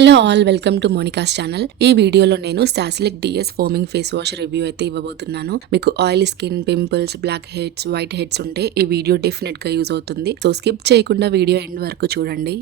Hello all, welcome to Monica's channel. ఈ వీడియోలో నేను Saslic DS foaming face wash review అయితే ఇవ్వబోతున్నాను. మీకు oil skin, pimples, black heads, white heads ఉంటే ఈ వీడియో డెఫినెట్ గా యూజ్ అవుతుంది. సో స్కిప్ చేయకుండా వీడియో ఎండ్ వరకు చూడండి.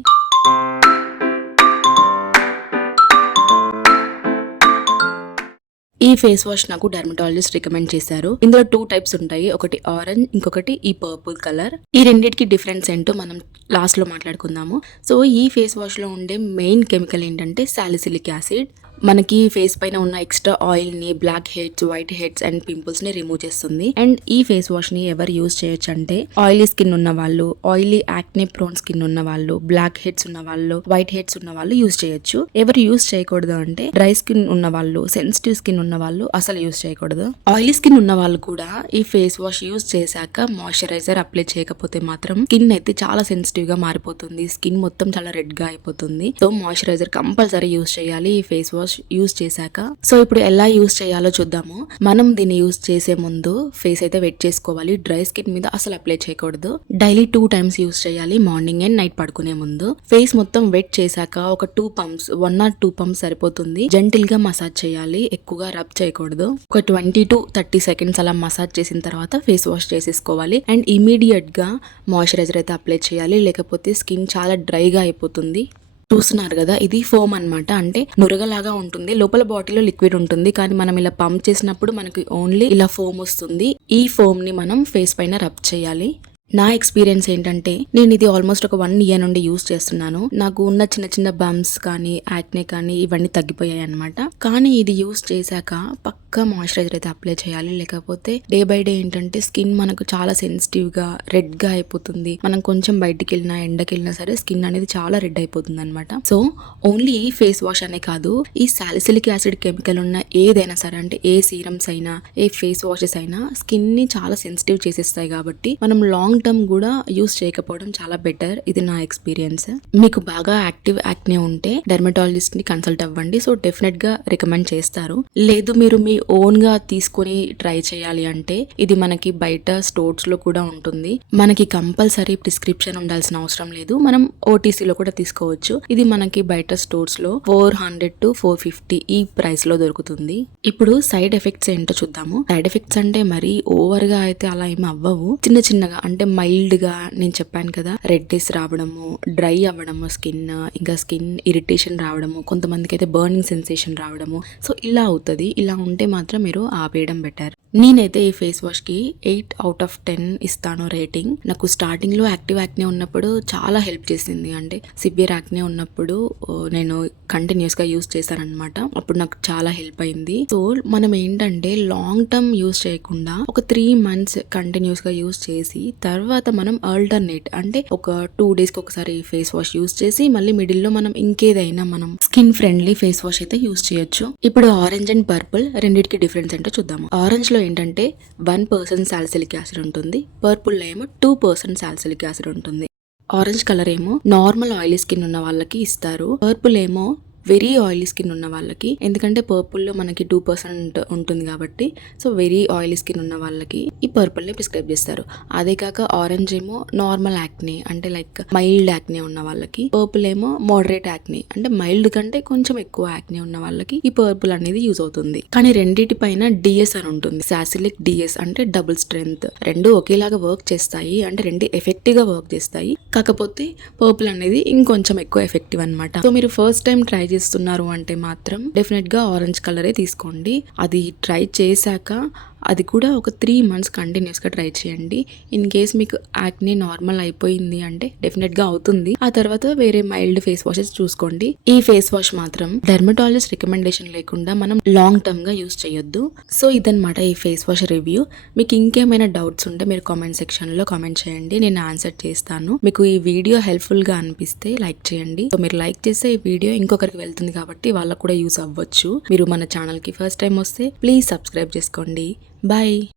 ఈ ఫేస్ వాష్ నాకు డర్మటాలజిస్ట్ రికమెండ్ చేశారు. ఇందులో 2 టైప్స్ ఉంటాయి, ఒకటి ఆరెంజ్, ఇంకొకటి ఈ పర్పుల్ కలర్. ఈ రెండింటికి డిఫరెన్స్ ఏంటో మనం లాస్ట్ లో మాట్లాడుకుందాము. సో ఈ ఫేస్ వాష్ లో ఉండే మెయిన్ కెమికల్ ఏంటంటే సాలిసిలిక్ యాసిడ్. మనకి ఫేస్ పైన ఉన్న ఎక్స్ట్రా ఆయిల్ ని, black heads, white heads and pimples ని రిమూవ్ చేస్తుంది. అండ్ ఈ ఫేస్ వాష్ ని ఎవరు యూజ్ చేయొచ్చు అంటే ఆయిలీ స్కిన్ ఉన్న వాళ్ళు, ఆయిలీ యాక్నే ప్రోన్ స్కిన్ ఉన్న వాళ్ళు, బ్లాక్ హెడ్స్ ఉన్న వాళ్ళు, వైట్ హెడ్స్ ఉన్న వాళ్ళు యూజ్ చేయొచ్చు. ఎవరు యూజ్ చేయకూడదు అంటే డ్రై స్కిన్ ఉన్న వాళ్ళు, సెన్సిటివ్ స్కిన్ ఉన్న వాళ్ళు అసలు యూజ్ చేయకూడదు. ఆయిలీ స్కిన్ ఉన్న వాళ్ళు కూడా ఈ ఫేస్ వాష్ యూజ్ చేశాక మాయిశ్చరైజర్ అప్లై చేయకపోతే మాత్రం స్కిన్ అయితే చాలా సెన్సిటివ్ గా మారిపోతుంది. స్కిన్ మొత్తం చాలా రెడ్ గా అయిపోతుంది. సో మాయిశ్చరైజర్ కంపల్సరీ యూజ్ చేయాలి ఈ ఫేస్ వాష్ యూజ్ చేశాక. సో ఇప్పుడు ఎలా యూజ్ చేయాలో చూద్దాము. మనం దీన్ని యూజ్ చేసే ముందు ఫేస్ అయితే వెట్ చేసుకోవాలి. డ్రై స్కిన్ మీద అసలు అప్లై చేయకూడదు. డైలీ 2 టైమ్స్ యూజ్ చేయాలి, మార్నింగ్ అండ్ నైట్ పడుకునే ముందు. ఫేస్ మొత్తం వెట్ చేశాక ఒక 2 పంప్స్, 1 or 2 పంప్స్ సరిపోతుంది. జెంటిల్ గా మసాజ్ చేయాలి, ఎక్కువగా రబ్ చేయకూడదు. ఒక 20 to 30 seconds అలా మసాజ్ చేసిన తర్వాత ఫేస్ వాష్ చేసేసుకోవాలి. అండ్ ఇమీడియట్ గా మాయిశ్చరైజర్ అయితే అప్లై చేయాలి, లేకపోతే స్కిన్ చాలా డ్రైగా అయిపోతుంది. చూస్తున్నారు కదా, ఇది ఫోమ్ అన్నమాట. అంటే నురగలాగా ఉంటుంది, లోపల బాటిల్లో లిక్విడ్ ఉంటుంది, కానీ మనం ఇలా పంప్ చేసినప్పుడు మనకి ఓన్లీ ఇలా ఫోమ్ వస్తుంది. ఈ ఫోమ్ ని మనం ఫేస్ పైన రబ్ చేయాలి. నా ఎక్స్పీరియన్స్ ఏంటంటే నేను ఇది ఆల్మోస్ట్ ఒక 1 year నుండి యూజ్ చేస్తున్నాను. నాకు ఉన్న చిన్న చిన్న బంప్స్ కానీ, యాక్నే కానీ ఇవన్నీ తగ్గిపోయాయి అనమాట. కానీ ఇది యూజ్ చేశాక పక్కా మాయిశ్చరైజర్ అయితే అప్లై చేయాలి, లేకపోతే డే బై డే ఏంటంటే స్కిన్ మనకు చాలా సెన్సిటివ్ గా, రెడ్ గా అయిపోతుంది. మనం కొంచెం బయటికి వెళ్ళినా, ఎండకి వెళ్ళినా సరే స్కిన్ అనేది చాలా రెడ్ అయిపోతుంది అనమాట. సో ఓన్లీ ఈ ఫేస్ వాష్ అనే కాదు, ఈ సాలిసిలిక్ యాసిడ్ కెమికల్ ఉన్న ఏదైనా సరే, అంటే ఏ సీరమ్స్ అయినా, ఏ ఫేస్ వాషెస్ అయినా స్కిన్ ని చాలా సెన్సిటివ్ చేసేస్తాయి. కాబట్టి మనం లాంగ్ టర్మ్ కూడా యూస్ చేయకపోవడం చాలా బెటర్. ఇది నా ఎక్స్పీరియన్స్. మీకు బాగా యాక్టివ్ యాక్నే ఉంటే డెర్మటాలజిస్ట్ ని కన్సల్ట్ అవ్వండి. సో డెఫినెట్ గా రికమెండ్ చేస్తారు. లేదు మీరు మీ ఓన్ గా తీసుకొని ట్రై చేయాలి అంటే ఇది మనకి బయట స్టోర్స్ లో కూడా ఉంటుంది. మనకి కంపల్సరీ ప్రిస్క్రిప్షన్ ఉండాల్సిన అవసరం లేదు, మనం ఓటీసీలో కూడా తీసుకోవచ్చు. ఇది మనకి బయట స్టోర్స్ లో 400 to 450 ఈ ప్రైస్ లో దొరుకుతుంది. ఇప్పుడు సైడ్ ఎఫెక్ట్స్ ఏంటో చూద్దాము. సైడ్ ఎఫెక్ట్స్ అంటే మరి ఓవర్ గా అయితే అలా ఏమి అవ్వవు. చిన్న చిన్నగా, అంటే మైల్డ్ గా, నేను చెప్పాను కదా, రెడ్నెస్ రావడము, డ్రై అవ్వడము స్కిన్, ఇంకా స్కిన్ ఇరిటేషన్ రావడము, కొంతమందికి అయితే బర్నింగ్ సెన్సేషన్ రావడము. సో ఇలా అవుతుంది. ఇలా ఉంటే మాత్రం మీరు ఆపేయడం బెటర్. నేనైతే ఈ ఫేస్ వాష్ కి 8 out of 10 ఇస్తాను రేటింగ్. నాకు స్టార్టింగ్ లో యాక్టివ్ యాక్నే ఉన్నప్పుడు చాలా హెల్ప్ చేసింది. అంటే సివియర్ యాక్నే ఉన్నప్పుడు నేను కంటిన్యూస్ గా యూజ్ చేశాను అనమాట. అప్పుడు నాకు చాలా హెల్ప్ అయింది. సో మనం ఏంటంటే లాంగ్ టర్మ్ యూజ్ చేయకుండా ఒక 3 months కంటిన్యూస్ గా యూజ్ చేసి తర్వాత మనం ఆల్టర్నేట్, అంటే ఒక 2 days కి ఒకసారి ఫేస్ వాష్ యూజ్ చేసి మళ్ళీ మిడిల్ లో మనం ఇంకేదైనా మనం స్కిన్ ఫ్రెండ్లీ ఫేస్ వాష్ అయితే యూజ్ చేయొచ్చు. ఇప్పుడు ఆరెంజ్ అండ్ పర్పుల్ రెండింటికి డిఫరెన్స్ ఏంటో చూద్దాము. ఆరెంజ్ లో ఏంటంటే 1% సాలిసిలిక్ యాసిడ్ ఉంటుంది, పర్పుల్ లో ఏమో 2% సాలిసిలిక్ యాసిడ్ ఉంటుంది. ఆరెంజ్ కలర్ ఏమో నార్మల్ ఆయిలీ స్కిన్ ఉన్న వాళ్ళకి ఇస్తారు, పర్పుల్ ఏమో వెరీ ఆయిలీ స్కిన్ ఉన్న వాళ్ళకి. ఎందుకంటే పర్పుల్ లో మనకి 2% ఉంటుంది కాబట్టి, సో వెరీ ఆయిలీ స్కిన్ ఉన్న వాళ్ళకి ఈ పర్పుల్ ని ప్రిస్క్రైబ్ చేస్తారు. అదే కాక ఆరెంజ్ ఏమో నార్మల్ యాక్నే, అంటే లైక్ మైల్డ్ యాక్నే ఉన్న వాళ్ళకి, పర్పుల్ ఏమో మోడరేట్ యాక్నే, అంటే మైల్డ్ కంటే కొంచెం ఎక్కువ యాక్నే ఉన్న వాళ్ళకి ఈ పర్పుల్ అనేది యూజ్ అవుతుంది. కానీ రెండింటి పైన డిఎస్ అని ఉంటుంది, సాసిలిక్ డిఎస్, అంటే డబుల్ స్ట్రెంగ్త్. రెండు ఒకేలాగా వర్క్ చేస్తాయి, అంటే రెండు ఎఫెక్టివ్ గా వర్క్ చేస్తాయి. కాకపోతే పర్పుల్ అనేది ఇంకొంచెం ఎక్కువ ఎఫెక్టివ్ అనమాట. సో మీరు ఫస్ట్ టైం ట్రై చేస్తున్నారు అంటే మాత్రం డెఫినెట్ గా ఆరెంజ్ కలరే తీసుకోండి. అది ట్రై చేశాక అది కూడా ఒక 3 months కంటిన్యూస్ గా ట్రై చేయండి. ఇన్ కేస్ మీకు యాక్నే నార్మల్ అయిపోయింది అంటే డెఫినెట్ గా అవుతుంది. ఆ తర్వాత వేరే మైల్డ్ ఫేస్ వాషెస్ చూసుకోండి. ఈ ఫేస్ వాష్ మాత్రం డెర్మటాలజిస్ట్ రికమెండేషన్ లేకుండా మనం లాంగ్ టర్మ్ గా యూజ్ చేయొద్దు. సో ఇదన్నమాట ఈ ఫేస్ వాష్ రివ్యూ. మీకు ఇంకేమైనా డౌట్స్ ఉంటే మీరు కామెంట్ సెక్షన్ లో కామెంట్ చేయండి, నేను ఆన్సర్ చేస్తాను. మీకు ఈ వీడియో హెల్ప్ఫుల్ గా అనిపిస్తే లైక్ చేయండి. సో మీరు లైక్ చేస్తే ఈ వీడియో ఇంకొకరికి వెళ్తుంది కాబట్టి వాళ్ళకు కూడా యూజ్ అవ్వచ్చు. మీరు మన ఛానల్ కి ఫస్ట్ టైం వస్తే ప్లీజ్ సబ్స్క్రైబ్ చేసుకోండి. Bye.